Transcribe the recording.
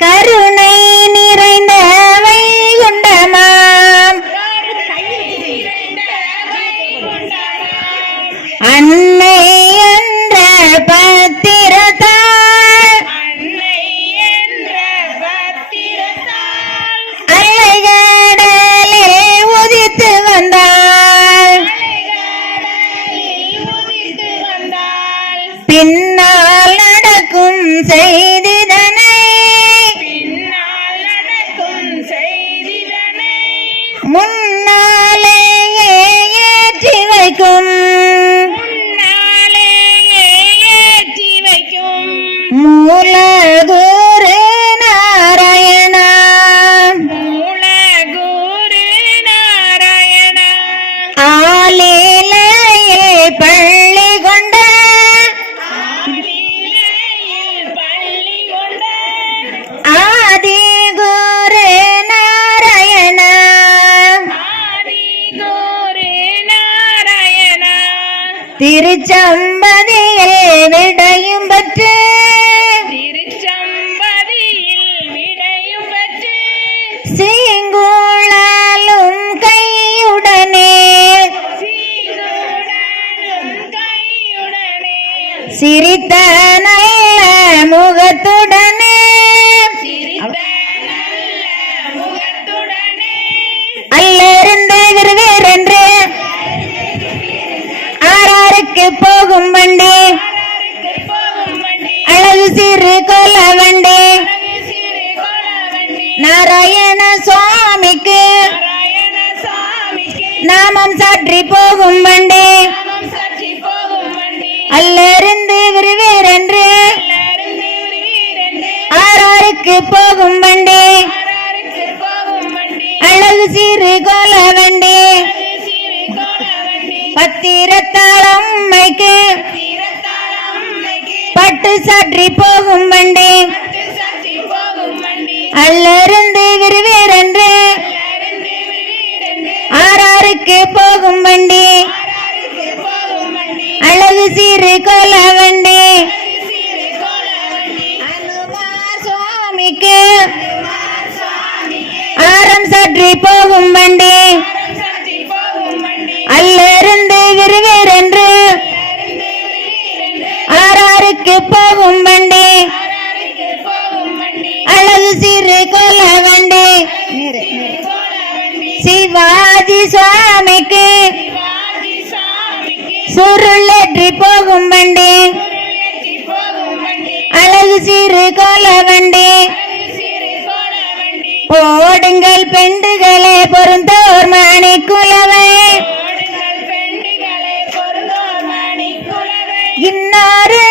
கருணை நிறைந்த வைகுண்டமாம் அன்னை என்ற பத்திரத்தால் அலைகடலில் உதித்து வந்தாள் பின்னால் நடக்கும் செய்திதனை முன்னாலேயே ஏற்றி வைக்கும் மூலகுரு நாராயணா ஆலிலையில் பள்ளி கொண்ட ஆதி குரு நாராயணா திருச்சம்பதியில் விடையும் பெற்று சீங்குழலும் கையுடனே சிரித்த நல்ல முகத்துடனே அல்லிருந்து விறுவிறென்று ஆறாருக்கு போகும் வண்டி அழகு சிறு கொல வண்டி நாராயண சுவாமிக்கு நாமம் சாற்றி போகும் வண்டி அல்லிருந்து விறுவிறென்று ஆறாருக்கு போகும் வண்டி அழகு சிறு கொல வண்டி பத்திரத்தாளம் அம்மைக்கு பட்டு சாற்றி போகும் வண்டி அல்லிருந்து விறுவிறென்று ஆறாருக்கு போகும் வண்டி அழகு சிறு கொல வண்டி அனுமார் சுவாமிக்கு ஆரம் சாற்றி போகும் வண்டி அல்லிருந்து விறுவிறென்று ஆறாருக்கு போகும் வண்டி அழகு சிறு கொல வண்டி சிவாஜி சுவாமிக்கு சுருளேற்றி போகும் வண்டி அழகு சிறு கொல வண்டி போடுங்கள் பெண்டுகளே பொருந்தோர் மணி குலவை இன்னாரு